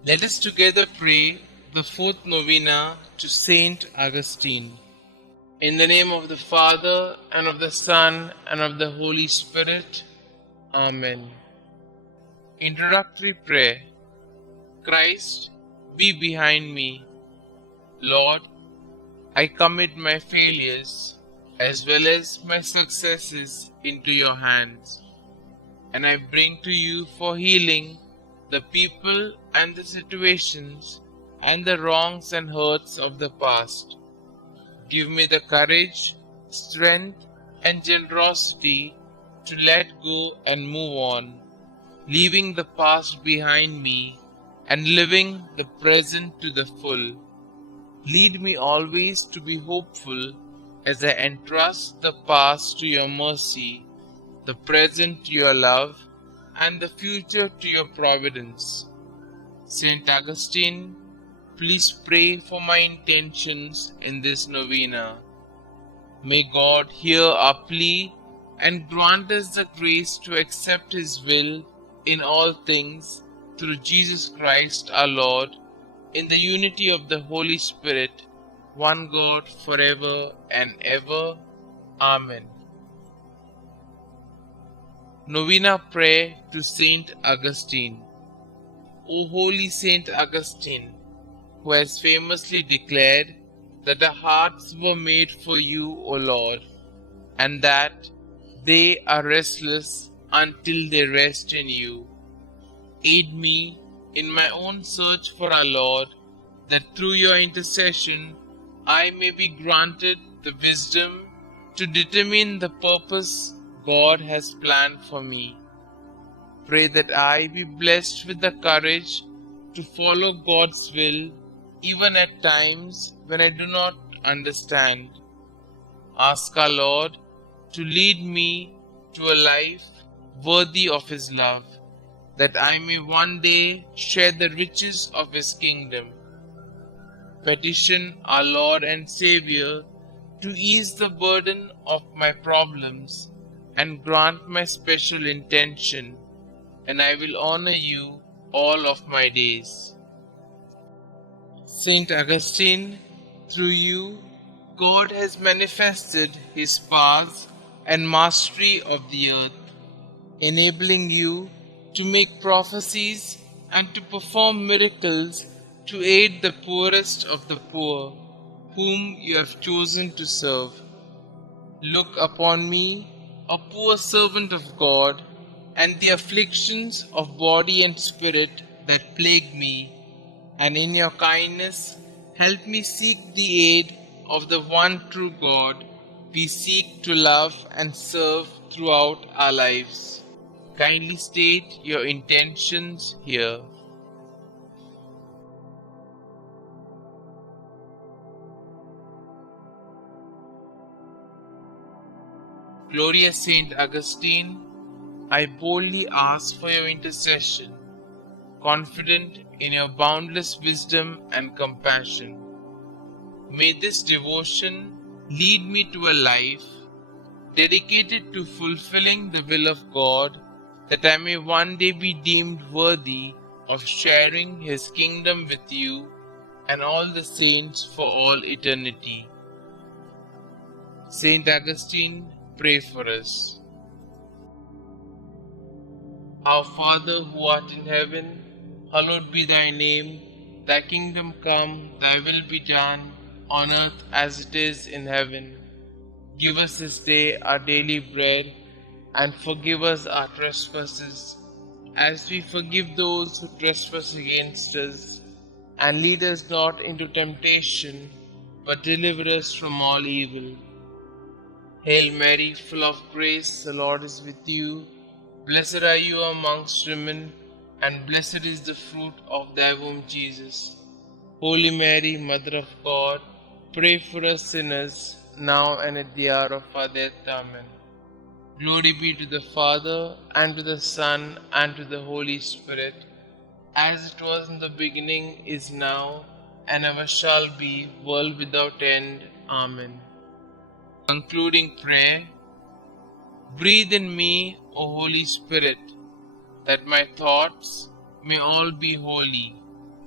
Let us together pray the fourth novena to St Augustine. In the name of the Father, and of the Son, and of the Holy Spirit. Amen. Introductory Prayer. Christ, be behind me. Lord, I commit my failures as well as my successes into your hands, and I bring to you for healing the people and the situations and the wrongs and hurts of the past. Give me the courage, strength, and generosity to let go and move on, leaving the past behind me and living the present to the full. Lead me always to be hopeful as I entrust the past to your mercy, the present to your love, and the future to your providence. St. Augustine, please pray for my intentions in this novena. May God hear our plea and grant us the grace to accept His will in all things through Jesus Christ our Lord, in the unity of the Holy Spirit, one God forever and ever. Amen. Novena Prayer to St Augustine. O holy St Augustine, who has famously declared that our hearts were made for you, O Lord, and that they are restless until they rest in you. Aid me in my own search for our Lord, that through your intercession I may be granted the wisdom to determine the purpose God has planned for me. Pray that I be blessed with the courage to follow God's will, even at times when I do not understand. Ask our Lord to lead me to a life worthy of His love, that I may one day share the riches of His kingdom. Petition our Lord and Xavier to ease the burden of my problems and grant my special intention, and I will honor you all of my days. St. Augustine, through you, God has manifested His powers and mastery of the earth, enabling you to make prophecies and to perform miracles to aid the poorest of the poor, whom you have chosen to serve. Look upon me, a poor servant of God, and the afflictions of body and spirit that plague me, and in your kindness help me seek the aid of the one true God we seek to love and serve throughout our lives. Kindly state your intentions here. Glorious Saint Augustine, I boldly ask for your intercession, confident in your boundless wisdom and compassion. May this devotion lead me to a life dedicated to fulfilling the will of God, that I may one day be deemed worthy of sharing His kingdom with you and all the saints for all eternity. Saint Augustine, pray for us. Our Father who art in heaven, hallowed be thy name. Thy kingdom come, thy will be done, on earth as it is in heaven. Give us this day our daily bread, and forgive us our trespasses, as we forgive those who trespass against us. And lead us not into temptation, but deliver us from all evil. Hail Mary, full of grace, the Lord is with you. Blessed are you amongst women, and blessed is the fruit of thy womb, Jesus. Holy Mary, Mother of God, pray for us sinners, now and at the hour of our death. Amen. Glory be to the Father, and to the Son, and to the Holy Spirit, as it was in the beginning, is now, and ever shall be, world without end. Amen. Concluding prayer. Breathe in me, O Holy Spirit, that my thoughts may all be holy,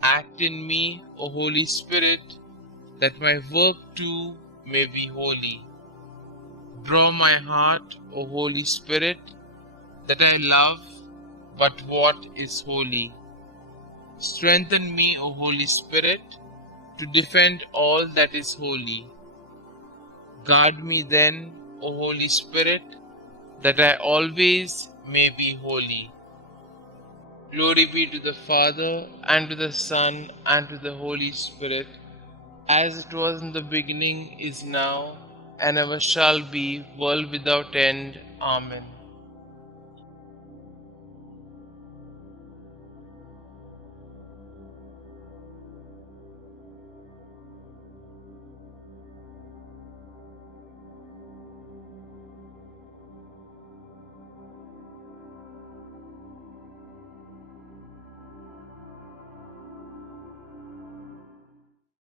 Act in me, O Holy Spirit, that my work too may be holy. Draw my heart, O Holy Spirit, that I love but what is holy. Strengthen me, O Holy Spirit, to defend all that is holy. Guard me then, O Holy Spirit, that I always may be holy. Glory be to the Father, and to the Son, and to the Holy Spirit, as it was in the beginning, is now, and ever shall be, world without end. Amen.